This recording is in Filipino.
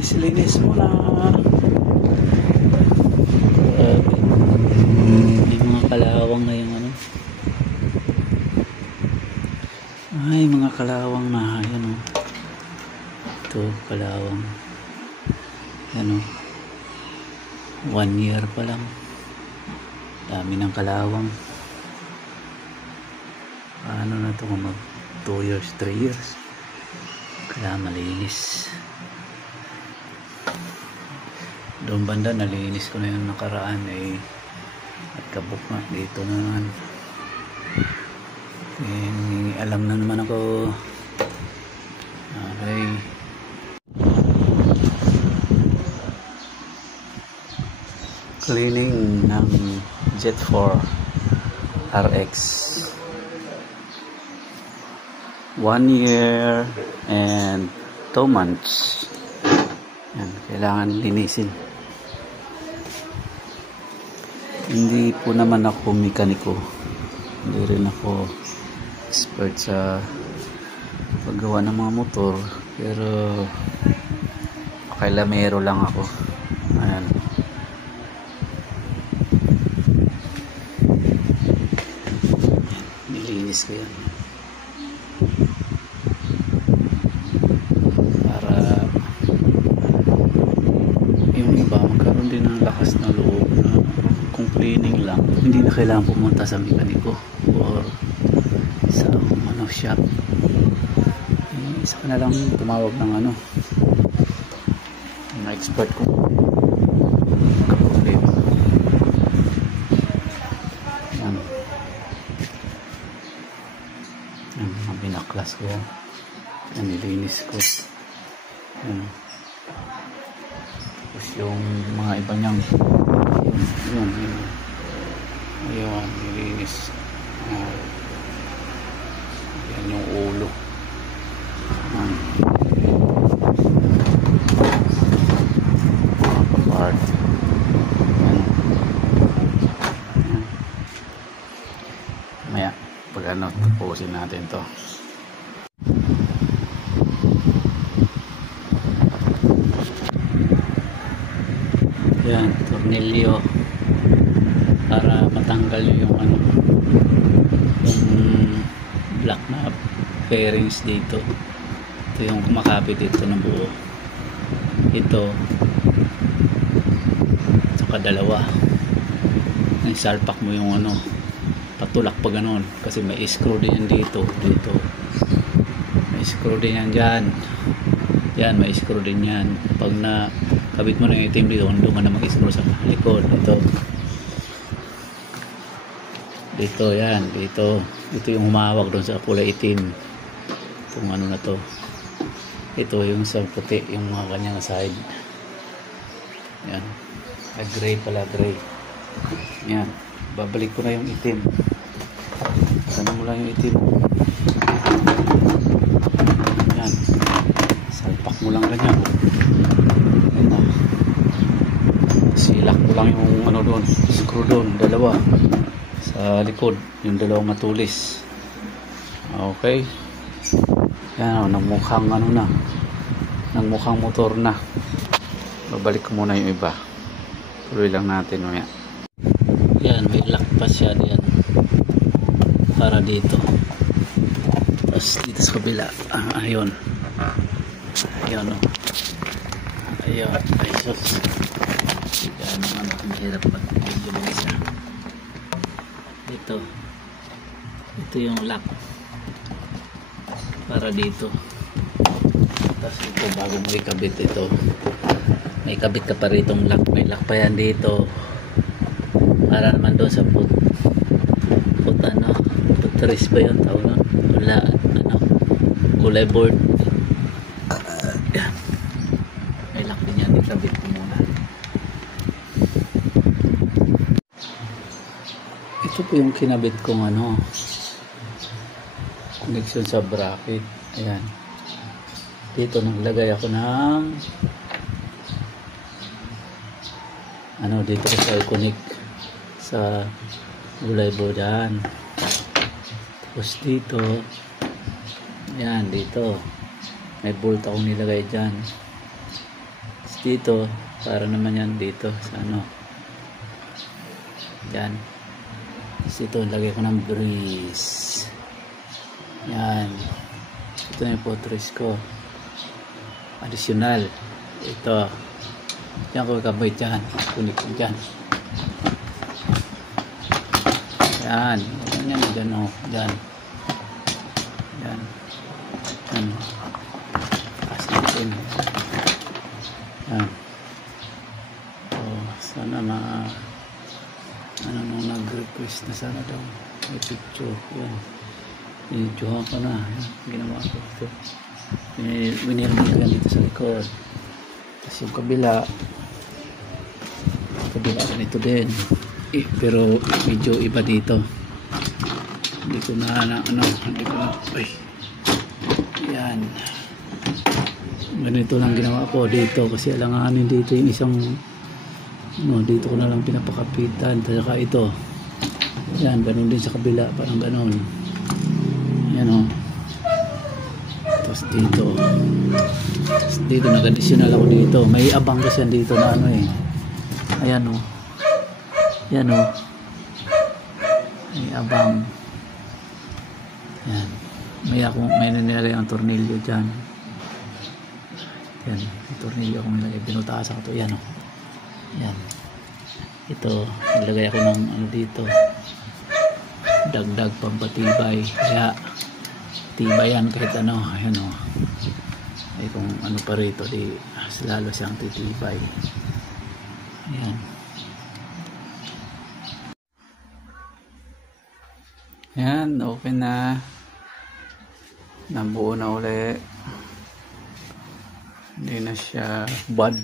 linis muna. May mga kalawang na yung ano. Ay, mga kalawang na. Yan o. Ito, kalawang. Yan o. 1 year pa lang. Dami ng kalawang. Ano na ito kung mag 2 years, 3 years. Kaya malinis. Doon banda nalinis ko na yung nakaraan eh. At kabuk na dito na naman. Alam na naman ako. Okay. Cleaning ng Jet 4 RX. 1 year and 2 months. Yan, kailangan linisin. Hindi po naman ako mekaniko. Hindi rin ako expert sa paggawa ng mga motor. Pero kailamero lang ako. Ayan. Nilinis ko yan. Magkaroon din ng lakas na loob na kung cleaning lang, hindi na kailangan pumunta sa mekaniko or sa ano, shop. Isa ka na lang tumawag ng ano, ng expert ko magka-problema. Yan. Yan, mga binaklas ko yan. Yan, nilinis ko. Yan. Tapos yung mga iba niyang yun, ayun, nilinis. Yan yung ulo. Part. Yan. Maya, pag ano, tapusin natin to. Yan, tornilyo para matanggal yung ano, yung black na fairings dito. Ito yung kumakapit dito ng buo. Ito saka dalawa. Salpak mo yung ano, patulak pa ganon kasi may screw din yan dito. May screw din yan dyan. Yan, may screw din yan. Pag na kabit mo ng itim dito, doon ka na mag-screw sa likod. Dito yan, dito yung humawak doon sa kulay itim. Itong ano na to. Ito yung sa puti, yung mga kanyang side. Yan. Gray pala, gray. Yan. Babalik ko na yung itim. Sana mo lang yung itim. Yan. Salpak mo lang ganyan. Silak ko lang yung ano doon, screw doon, dalawa sa likod, yung dalawang matulis. Okay. Yan, nagmukhang ano na, nagmukhang motor na. Babalik ko muna yung iba. Tuloy lang natin mamaya. Yan, may lock pa siya diyan para dito. Tapos dito sa kabila, ayun. Ayun, no. Ayun, ayos. Kaya naman ang hirap mag-video mag-isa. Ito yung lock para dito. Tapos ito bago mo ikabit ito, may kabit ka pa ritong lock. May lock pa yan dito para naman doon sa foot ano, footrest ba yun tawag nun? Wala, ano, gulay board. May lock din yan, ikabit mo muna. Ito po yung kinabit kong ano, connection sa bracket. Ayan. Dito naglagay ako ng ano, dito ko sa connect sa gulay boardan. Tapos dito, ayan, dito may bolt akong nilagay dyan. dito, para naman yan dito sa ano. Yan. Tapos ito, lagay ko ng brace. Yan. Ito yung fortress ko. Additional. Ito. Yan ko kabay dyan. Kunik ko dyan. Yan. Yan. Dyan o. Dyan. Yan. Yan. Taas natin. Yan. Sana nung nag-request na sana daw may picture. Yan. Inidyohan ko na. Ginawa ko ito. Winirman ko yan dito sa likod. Tapos yung kabila ganito din. Pero medyo iba dito. Hindi ko na yan. Ganito lang ginawa ko dito kasi alanganin dito yung isang dito ko na lang pinapakapitan. Saka ito. Yan, ganun din sa kabila. Parang ganun. Yan o. Tapos dito nag-additional ako dito. May abang kasi dito na ano eh. Ayan o. Yan o. May abang. Yan. May nilagay ang tornilyo dyan. Yan. May tornilyo akong nilagay. Binutaas ako ito. Yan o. Yan. Ito. Nilagay ako ng ano dito. Dagdag pampatibay. Kaya tibay yan kahit ano. Ayan o. Ay kung ano pa rito di lalo siyang titibay. Ayan. Yan, open na. Nabuo na uli. Hindi na siya bad.